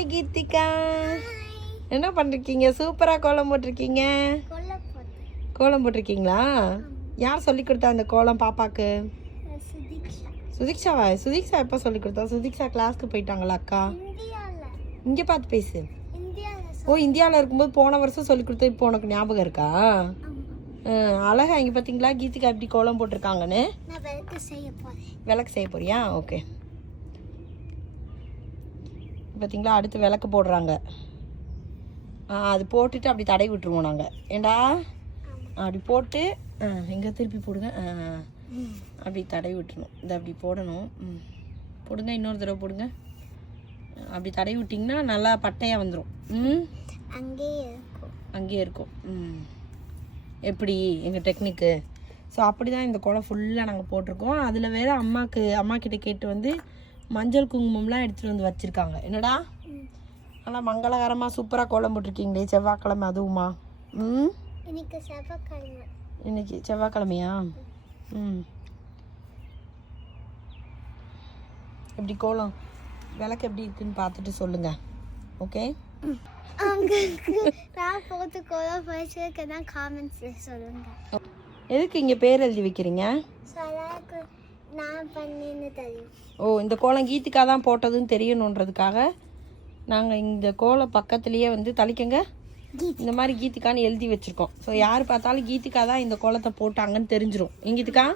Hi Keerthika, என்ன பண்ணிருக்கீங்க? சூப்பரா கோலம் போட்டிருக்கீங்க. கோலம் போட்டிருக்கீங்களா? யார் சொல்லி கொடுத்தா அந்த கோலம் பாப்பாக்கு? சுதீக்ஷாவா? சுதீக்ஷா எப்போ சொல்லி கொடுத்தா? சுதீக்ஷா கிளாஸ்க்கு போயிட்டாங்களா அக்கா? இங்கே பார்த்து பேசு. ஓ, இந்தியாவில் இருக்கும்போது போன வருஷம் சொல்லி கொடுத்தா இப்போ உனக்கு ஞாபகம் இருக்கா? அழகா இங்கே பார்த்தீங்களா கீர்த்திகா எப்படி கோலம் போட்டிருக்காங்கன்னு? விளக்கு செய்ய போறியா? ஓகே, பார்த்தீங்களா அடுத்து விளக்கு போடுறாங்க. அது போட்டுட்டு அப்படி தடவி விட்டுருவோம் நாங்கள். ஏண்டா அப்படி போட்டு எங்கே திருப்பி போடுங்க. அப்படி தடவி விட்டுருணும். இதை அப்படி போடணும். போடுங்க, இன்னொரு தடவை போடுங்க. அப்படி தடவி விட்டிங்கன்னா நல்லா பட்டையாக வந்துடும். அங்கேயே இருக்கும். எப்படி எங்கள் டெக்னிக்கு? ஸோ அப்படி தான் இந்த கோலம் ஃபுல்லாக நாங்கள் போட்டிருக்கோம். அதில் வேறு அம்மா கிட்ட கேட்டு வந்து மஞ்சள் குங்குமம்லாம் எடுத்துகிட்டு வந்து வச்சுருக்காங்க. என்னடா ஆனால் மங்களகரமாக சூப்பராக கோலம் போட்டிருக்கீங்களே, செவ்வாய்க்கிழமை அதுவுமா? இன்னைக்கு செவ்வாய்க்கிழமையா? எப்படி கோலம் விளக்கு எப்படி இருக்குன்னு பார்த்துட்டு சொல்லுங்கள். ஓகே, எதுக்கு இங்கே பேர் எழுதி வைக்கிறீங்க? ஓ, இந்த கோலம் கீர்த்திகா தான் போட்டதுன்னு தெரியணுன்றதுக்காக நாங்கள் இந்த கோலம் பக்கத்துலேயே வந்து தளிக்கங்க இந்த மாதிரி கீர்த்திகான்னு எழுதி வச்சுருக்கோம். ஸோ யார் பார்த்தாலும் கீர்த்திகா தான் இந்த கோலத்தை போட்டாங்கன்னு தெரிஞ்சிடும். கீர்த்திகா